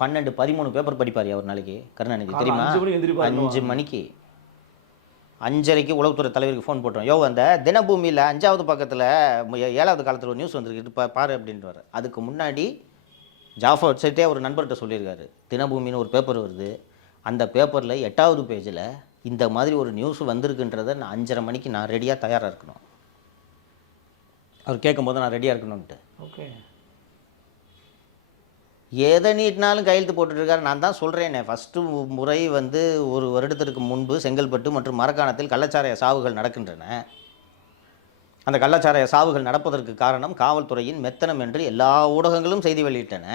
12 13 paper படிப்பார் ஒரு நாளைக்கு கருணாநிதி தெரியுமா? 5 மணிக்கு 5:30க்கு உளவுத்துறை தலைவருக்கு ஃபோன் போட்டோம். அந்த தினபூமியில் 5வது பக்கத்தில் 7வது காலத்தில் ஒரு நியூஸ் வந்துருக்கு பாரு அப்படின்ட்டு. அதுக்கு முன்னாடி ஜாஃபர் வெப்சைட்டே ஒரு நண்பர்கிட்ட சொல்லியிருக்காரு, தினபூமின்னு ஒரு பேப்பர் வருது, அந்த பேப்பரில் 8வது பேஜில் இந்த மாதிரி ஒரு நியூஸ் வந்திருக்குன்றதை நான் 5:30 மணிக்கு நான் ரெடியாக தயாராக இருக்கணும். அவர் கேட்கும்போது நான் ரெடியாக இருக்கணும்ன்ட்டு. ஓகே, எதை நீட்டினாலும் கையெழுத்து போட்டுருக்காரு. நான் தான் சொல்கிறேனே, ஃபஸ்ட்டு முறை ஒரு வருடத்திற்கு முன்பு செங்கல்பட்டு மற்றும் மரக்காணத்தில் கள்ளச்சாராய சாவுகள் நடக்கின்றன. அந்த கள்ளச்சாராய சாவுகள் நடப்பதற்கு காரணம் காவல்துறையின் மெத்தனம் என்று எல்லா ஊடகங்களும் செய்தி வெளியிட்டன.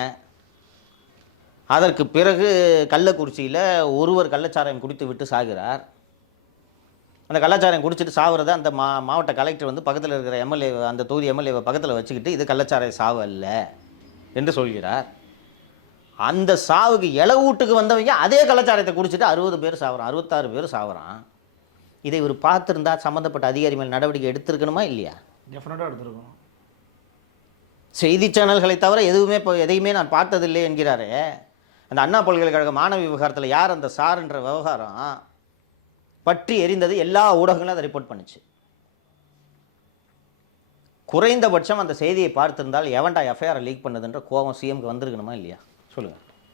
அதற்கு பிறகு கள்ளக்குறிச்சியில் ஒருவர் கள்ளச்சாராயம் குடித்து விட்டு சாகிறார். அந்த கள்ளச்சாராயம் குடிச்சிட்டு சாவுறதை அந்த மாவட்ட கலெக்டர் பக்கத்தில் இருக்கிற எம்எல்ஏ, அந்த தொகுதி எம்எல்ஏவை பக்கத்தில் வச்சுக்கிட்டு இது கள்ளச்சாராய சாவு அல்ல என்று சொல்கிறார். அந்த சாவுக்கு இளவூட்டுக்கு வந்தவங்க அதே கள்ளச்சாராயத்தை குடிச்சிட்டு 60 பேர் சாவுறான், 66 பேர் சாவுறான். இதை இவர் பார்த்துருந்தா சம்மந்தப்பட்ட அதிகாரி மேல் நடவடிக்கை எடுத்திருக்கணுமா இல்லையா? டெஃபினட்டாக எடுத்துருக்கணும். செய்தி சேனல்களை தவிர எதையுமே நான் பார்த்ததில்லை என்கிறாரே. அந்த அண்ணா பல்கலைக்கழக மாணவி விவகாரத்தில் யார் அந்த சார்ன்ற விவகாரம் பற்றி எரிந்தது எல்லா ஊடகங்களும் அதை ரிப்போர்ட் பண்ணுச்சு. குறைந்தபட்சம் அந்த செய்தியை பார்த்திருந்தால் எவன்டா எஃப்ஐஆர் லீக் பண்ணதுன்ற கோபம் சிஎம்க்கு வந்திருக்கணுமா இல்லையா? சொல்லுங்கள்.